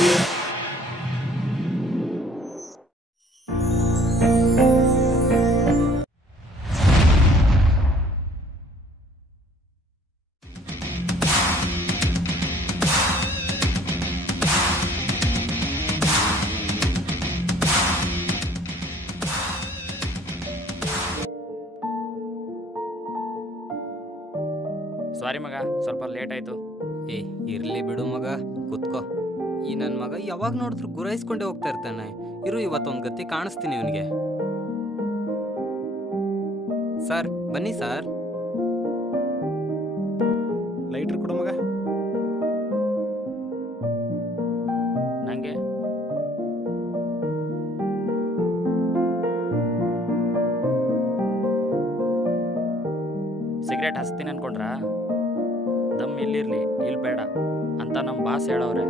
ಸಾರಿ ಮಗ, ಸ್ವಲ್ಪ ಲೇಟ್ ಆಯ್ತು. ಇರ್ಲಿ ಬಿಡು ಮಗ, ಕುತ್ಕೋ. ಈ ನನ್ನ ಮಗ ಯಾವಾಗ ನೋಡಿದ್ರು ಗುರಾಯಿಸ್ಕೊಂಡೇ ಹೋಗ್ತಾ ಇರ್ತಾನೆ. ಇರು, ಇವತ್ತೊಂದು ಗತಿ ಕಾಣಿಸ್ತೀನಿ ಇವನಿಗೆ. ಸರ್ ಬನ್ನಿ ಸರ್. ಲೈಟ್ರ್ ಕೊಡು ಮಗ. ನಂಗೆ ಸಿಗರೇಟ್ ಹಚ್ತೀನಿ ಅನ್ಕೊಂಡ್ರ? ದಮ್ ಇಲ್ಲಿರ್ಲಿ, ಇಲ್ಲಿ ಬೇಡ ಅಂತ ನಮ್ಮ ಬಾಸ್ ಹೇಳವ್ರೆ.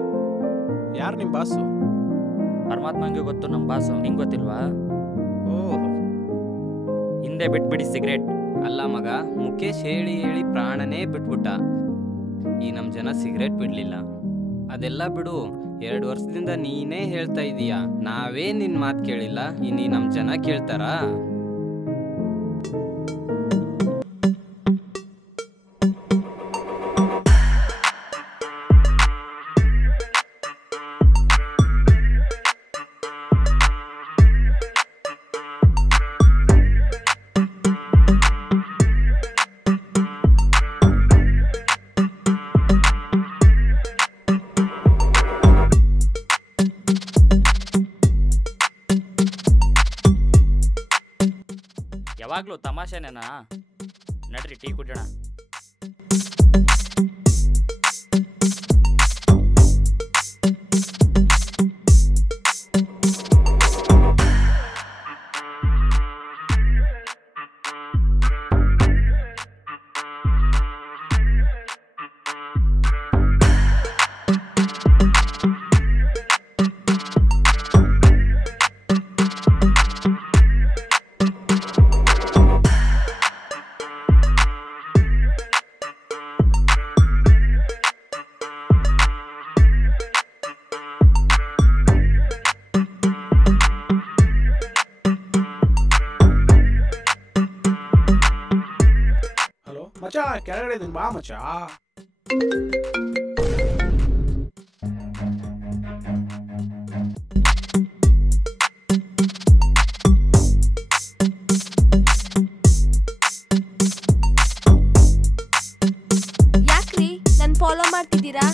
ಯಾರು ನಿಮ್ಮ ಬಾಸು? ಪರಮಾತ್ಮಂಗೆ ಗೊತ್ತು ನಮ್ಮ ಬಾಸು, ನಿಂಗೆ ಗೊತ್ತಿಲ್ವಾ? ಓಹ್, ಹಿಂದೆ ಬಿಟ್ಬಿಡಿ ಸಿಗರೇಟ್. ಅಲ್ಲ ಮಗ, ಮುಖೇಶ್ ಹೇಳಿ ಹೇಳಿ ಪ್ರಾಣನೇ ಬಿಟ್ಬಿಟ್ಟ. ಈ ನಮ್ಮ ಜನ ಸಿಗರೇಟ್ ಬಿಡ್ಲಿಲ್ಲ. ಅದೆಲ್ಲ ಬಿಡು, 2 ವರ್ಷದಿಂದ ನೀನೇ ಹೇಳ್ತಾ ಇದೀಯ, ನಾವೇ ನಿನ್ ಮಾತು ಕೇಳಿಲ್ಲ, ಇನ್ನೀ ನಮ್ಮ ಜನ ಕೇಳ್ತಾರಾ? ಯಾವಾಗ್ಲೂ ತಮಾಷೆನೇನಾ? ನಡ್ರಿ ಟೀ ಕುಡಿಯೋಣ. ಮಚ್ಚಾ ಕೆಳಗಡೆ ಇದೀನಿ, ಬಾ ಮಚ್ಚಾ. ಯಾಕ್ರಿ ನನ್ ಫಾಲೋ ಮಾಡ್ತಿದ್ದೀರಾ?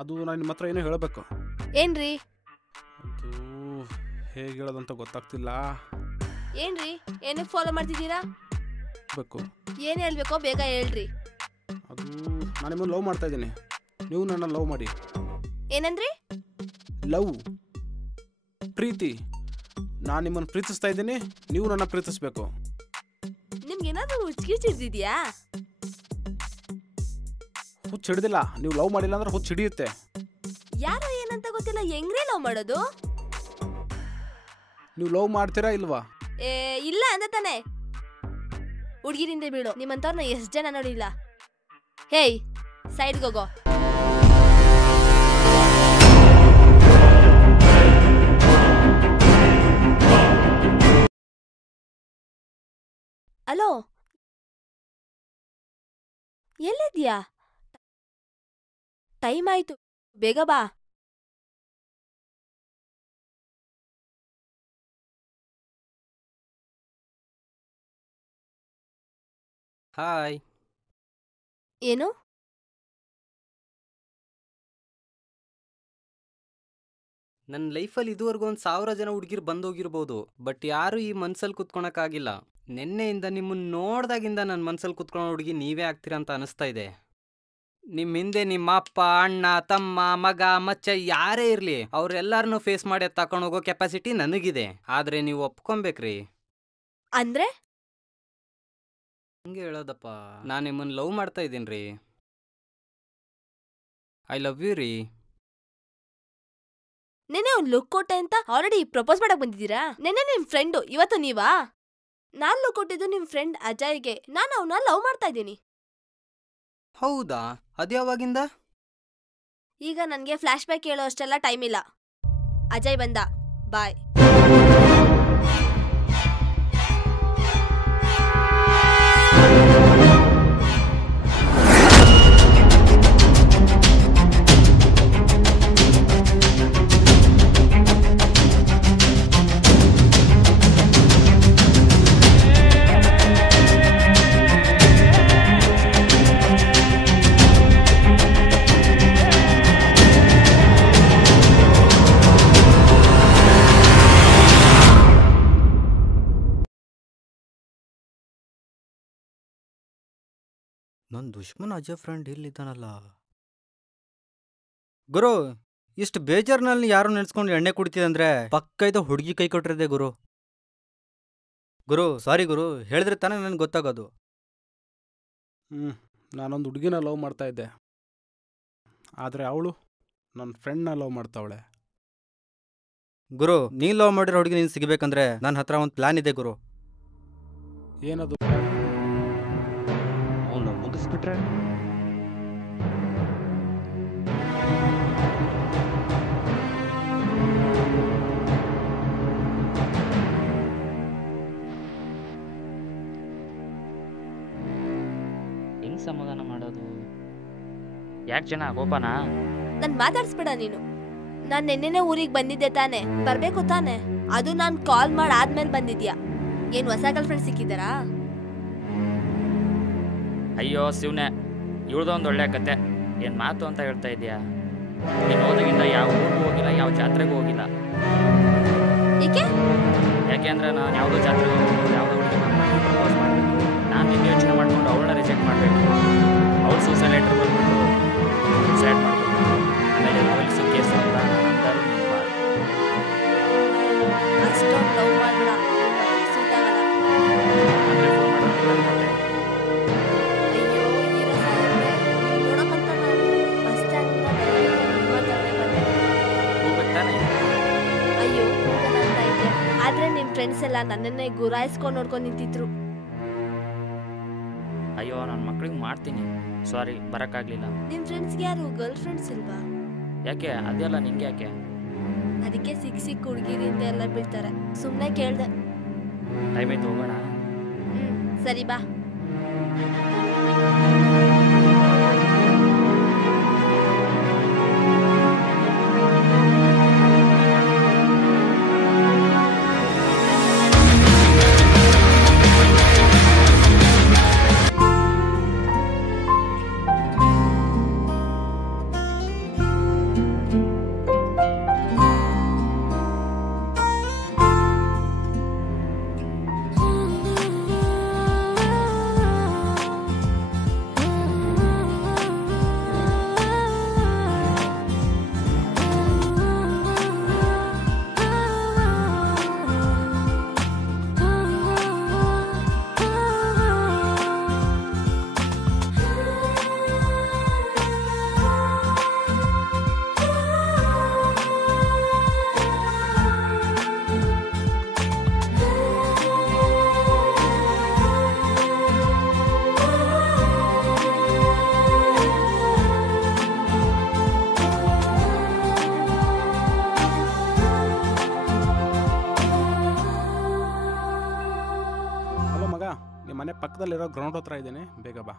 ಅದು ನಾನು ನಿಮ್ಮ ಹತ್ರ ಏನೋ ಹೇಳಬೇಕು. ಏನ್ರಿ? ಅದು ಹೇಗೆ ಹೇಳೋದಂತ ಗೊತ್ತಾಗ್ತಿಲ್ಲ. ಏನ್ರಿ, ಏನಕ್ಕೆ ಫಾಲೋ ಮಾಡ್ತಿದ್ದೀರಾ? ಬೇಕು. ಏನ್ ಹೇಳ್ಬೇಕೋ ಬೇಗ ಹೇಳ್ರಿ. ಅದು ನಾನು ನಿಮ್ಮನ್ನು ಲವ್ ಮಾಡ್ತಾ ಇದ್ದೀನಿ, ನೀವು ನನ್ನ ಲವ್ ಮಾಡಿ. ಏನಂದ್ರಿ? ಲವ್, ಪ್ರೀತಿ. ನಾನು ನಿಮ್ಮನ್ನು ಪ್ರೀತಿಸ್ತಾ ಇದ್ದೀನಿ, ನೀವು ನನ್ನ ಪ್ರೀತಿಸ್ಬೇಕು. ನಿಮ್ಗೇನಾದ್ರೂ ಹುಚ್ಚಿಡ್ದಿದ್ಯಾ? ಹುಚ್ಚು ಹಿಡ್ದಿಲ್ಲ, ನೀವು ಲವ್ ಮಾಡಿಲ್ಲ ಅಂದ್ರೆ ಹುಚ್ಚು ಹಿಡಿಯುತ್ತೆ. ಯಾರು ಏನಂತ ಗೊತ್ತಿಲ್ಲ, ಹೆಂಗ್ರಿ ಲವ್ ಮಾಡೋದು? ನೀವು ಲವ್ ಮಾಡ್ತೀರಾ ಇಲ್ವಾ? ಇಲ್ಲ ಅಂತ ತಾನೆ. ಹುಡ್ಗಿರಿಂದ ಬೀಳು, ನಿಮ್ಮಂತವ್ರನ್ನ ಎಷ್ಟು ಜನ ನೋಡಿಲ್ಲ. ಹೇಯ್, ಸೈಡ್ಗೆ ಹೋಗೋ. ಹಲೋ, ಎಲ್ಲಿದ್ಯಾ? ಟೈಮ್ ಆಯ್ತು, ಬೇಗ ಬಾ. ಹಾಯ್. ಏನು? ನನ್ನ ಲೈಫಲ್ಲಿ ಇದುವರೆಗೂ 1000 ಜನ ಹುಡುಗಿರು ಬಂದೋಗಿರ್ಬೋದು, ಬಟ್ ಯಾರು ಈ ಮನ್ಸಲ್ಲಿ ಕುತ್ಕೊಳಕ್ಕಾಗಿಲ್ಲ. ನಿನ್ನೆಯಿಂದ ನಿಮ್ಮನ್ನು ನೋಡ್ದಾಗಿಂದ ನನ್ನ ಮನ್ಸಲ್ಲಿ ಕುತ್ಕೊಳ್ಳೋ ಹುಡುಗಿ ನೀವೇ ಆಗ್ತೀರಾ ಅಂತ ಅನಿಸ್ತಾ ಇದೆ. ನಿಮ್ಮ ಹಿಂದೆ ನಿಮ್ಮ ಅಪ್ಪ, ಅಣ್ಣ, ತಮ್ಮ, ಮಗ, ಮಚ್ಚ ಯಾರೇ ಇರಲಿ, ಅವ್ರೆಲ್ಲರನ್ನೂ ಫೇಸ್ ಮಾಡಿ ತಗೊಂಡು ಹೋಗೋ ಕೆಪಾಸಿಟಿ ನನಗಿದೆ. ಆದರೆ ನೀವು ಒಪ್ಕೊಬೇಕ್ರಿ. ಅಂದ್ರೆ ಹಂಗೆ ಹೇಳೋದಪ್ಪ, ನಾನು ನಿಮ್ಮನ್ನು ಲವ್ ಮಾಡ್ತಾ ಇದ್ದೀನಿ ರೀ. ಐ ಲವ್ ಯು ರೀ. ನೆನ್ನೆ ಒಂದು ಲುಕ್ ಕೊಟ್ಟೆ ಅಂತ ಆಲ್ರೆಡಿ ಪ್ರಪೋಸ್ ಮಾಡಕ್ ಬಂದಿದ್ದೀರಾ? ನೆನ್ನೆ ನಿಮ್ ಫ್ರೆಂಡು, ಇವತ್ತು ನೀವಾ? ನಾನ್ ಲುಕ್ ಕೊಟ್ಟಿದ್ದು ನಿಮ್ ಫ್ರೆಂಡ್ ಅಜಯ್ಗೆ. ನಾನು ಅವನ್ನ ಲವ್ ಮಾಡ್ತಾ ಇದ್ದೀನಿ. ಹೌದಾ? ಅದ್ಯಾವಾಗಿಂದ? ಈಗ ನನಗೆ ಫ್ಲಾಶ್ ಬ್ಯಾಕ್ ಹೇಳೋ ಅಷ್ಟೆಲ್ಲ ಟೈಮ್ ಇಲ್ಲ. ಅಜಯ್ ಬಂದ, ಬಾಯ್. ನನ್ನ ದುಶ್ಮನ್ ಅಜಯ್ ಫ್ರೆಂಡ್ ಇಲ್ಲಿದ್ದಾನಲ್ಲ. ಗುರು, ಇಷ್ಟು ಬೇಜಾರ್ನಲ್ಲಿ ಯಾರು ನೆನೆಸ್ಕೊಂಡು ಎಣ್ಣೆ ಕುಡಿತಿದಂದ್ರೆ ಪಕ್ಕ ಇದು ಹುಡುಗಿ ಕೈ ಕೊಟ್ಟಿರದೆ ಗುರು. ಗುರು ಸಾರಿ ಗುರು, ಹೇಳಿದ್ರೆ ತಾನೇ ನನಗೆ ಗೊತ್ತಾಗೋದು. ನಾನೊಂದು ಹುಡುಗಿನ ಲವ್ ಮಾಡ್ತಾ ಇದ್ದೆ, ಆದರೆ ಅವಳು ನನ್ನ ಫ್ರೆಂಡ್ನ ಲವ್ ಮಾಡ್ತಾವಳೆ. ಗುರು, ನೀನು ಲವ್ ಮಾಡಿರೋ ಹುಡುಗಿ ನೀನು ಸಿಗಬೇಕಂದ್ರೆ ನನ್ನ ಹತ್ರ ಒಂದು ಪ್ಲಾನ್ ಇದೆ ಗುರು. ಏನದು? ಅವನ್ನ ಮುಗಿಸ್ಬಿಟ್ರೆ ಹೆಂಗ್ ಸಮಾಧಾನ ಮಾಡೋದು? ಯಾಕೆ ಜನ ಕೋಪನಾ? ನನ್ ಮಾತಾಡ್ಸ್ಬೇಡ ನೀನು. ನಾನ್ ನೆನ್ನೆನೆ ಊರಿಗೆ ಬಂದಿದ್ದೆ ತಾನೆ, ಬರ್ಬೇಕು ತಾನೆ. ಅದು ನಾನ್ ಕಾಲ್ ಮಾಡಿ ಆದ್ಮೇಲೆ ಬಂದಿದ್ಯಾ. ಏನ್ ಹೊಸ ಗರ್ಲ್ ಫ್ರೆಂಡ್ ಸಿಕ್ಕಿದಾರಾ? ಅಯ್ಯೋ ಶಿವನೇ, ಇವಳ್ದೊಂದು ಒಳ್ಳೆ ಕತೆ. ಏನು ಮಾತು ಅಂತ ಹೇಳ್ತಾ ಇದೆಯಾ? ನೀನು ಹೋದಾಗಿಂದ ಯಾವ ಊರಿಗೂ ಹೋಗಿಲ್ಲ, ಯಾವ ಜಾತ್ರೆಗೂ ಹೋಗಿಲ್ಲ. ಏಕೆ? ಯಾಕೆ ಅಂದರೆ ನಾನು ಯಾವುದೋ ಜಾತ್ರೆಗೆ ಹೋಗ್ಬೇಕು, ಯಾವುದೋ ಹುಡುಗಿ ಪ್ರಪೋಸ್ ಮಾಡಬೇಕು, ನಾನು ನಿನ್ನ ಯೋಚನೆ ಮಾಡಿಕೊಂಡು ಅವಳನ್ನ ರಿಜೆಕ್ಟ್ ಮಾಡಬೇಕು, ಅವಳು ಸೂಸೈಡ್ ಲೆಟರ್ ಬಂದ್ಬಿಟ್ಟು ಸೂಸೈಡ್ ಮಾಡ್ಬೇಕು, ಆಮೇಲೆ ಪೊಲೀಸು ಕೇಸು ಅಂತ ಅಂತಾರು ನೀನು ಬಾರ್. ಅಷ್ಟೊಂದು ಲವ್ ಮಾಡ್ಬೇಡ, ಸೂಟ್ ಆಗಲ್ಲ. ಅಂದರೆ ಫೋನ್ ಮಾಡೋದಿಲ್ಲ ಮತ್ತೆ. ಅಯ್ಯೋ ಹೀರೋ ಸಾಹೇಬ್ರೆ, ನಿಮ್ ನೋಡಕ್ಕಂತ ನಾನು ಬಸ್ ಸ್ಟ್ಯಾಂಡಿಂದ ಮಾತಾಡದೆ ಬಂದೆ. ಹೋಗ್ಬೇಕಾನೆ. ಅಯ್ಯೋ ಹೋಗೋಣ ಅಂತ ಇದ್ದೆ, ಆದ್ರೆ ನಿಮ್ ಫ್ರೆಂಡ್ಸ್ ಎಲ್ಲ ನನ್ನನ್ನೇ ಗುರಾಯಿಸ್ಕೊಂಡು ನೋಡ್ಕೊಂಡು ನಿಂತಿದ್ರು. ಅಯ್ಯೋ ನನ್ನ ಮಕ್ಳಿಗೆ ಮಾಡ್ತೀನಿ, ಸಾರಿ ಬರೋಕ್ಕಾಗಲಿಲ್ಲ. ನಿಮ್ ಫ್ರೆಂಡ್ಸ್ಗೆ ಯಾರು ಗರ್ಲ್ ಫ್ರೆಂಡ್ಸ್ ಇಲ್ವಾ? ಯಾಕೆ? ಅದೆಲ್ಲ ನಿಂಗೆ ಯಾಕೆ? ಅದಕ್ಕೆ ಸಿಕ್ಕ ಹುಡುಗಿರಿಂದ ಎಲ್ಲ ಬೀಳ್ತಾರೆ, ಸುಮ್ಮನೆ ಕೇಳ್ದೆ. ಟೈಮ್ ಆಯ್ತು, ಹೋಗೋಣ. ಸರಿ ಬಾ. ಮನೆ ಪಕ್ಕದಲ್ಲಿರೋ ಗ್ರೌಂಡ್ ಹತ್ರ ಇದ್ದೀನಿ, ಬೇಗ ಬಾ.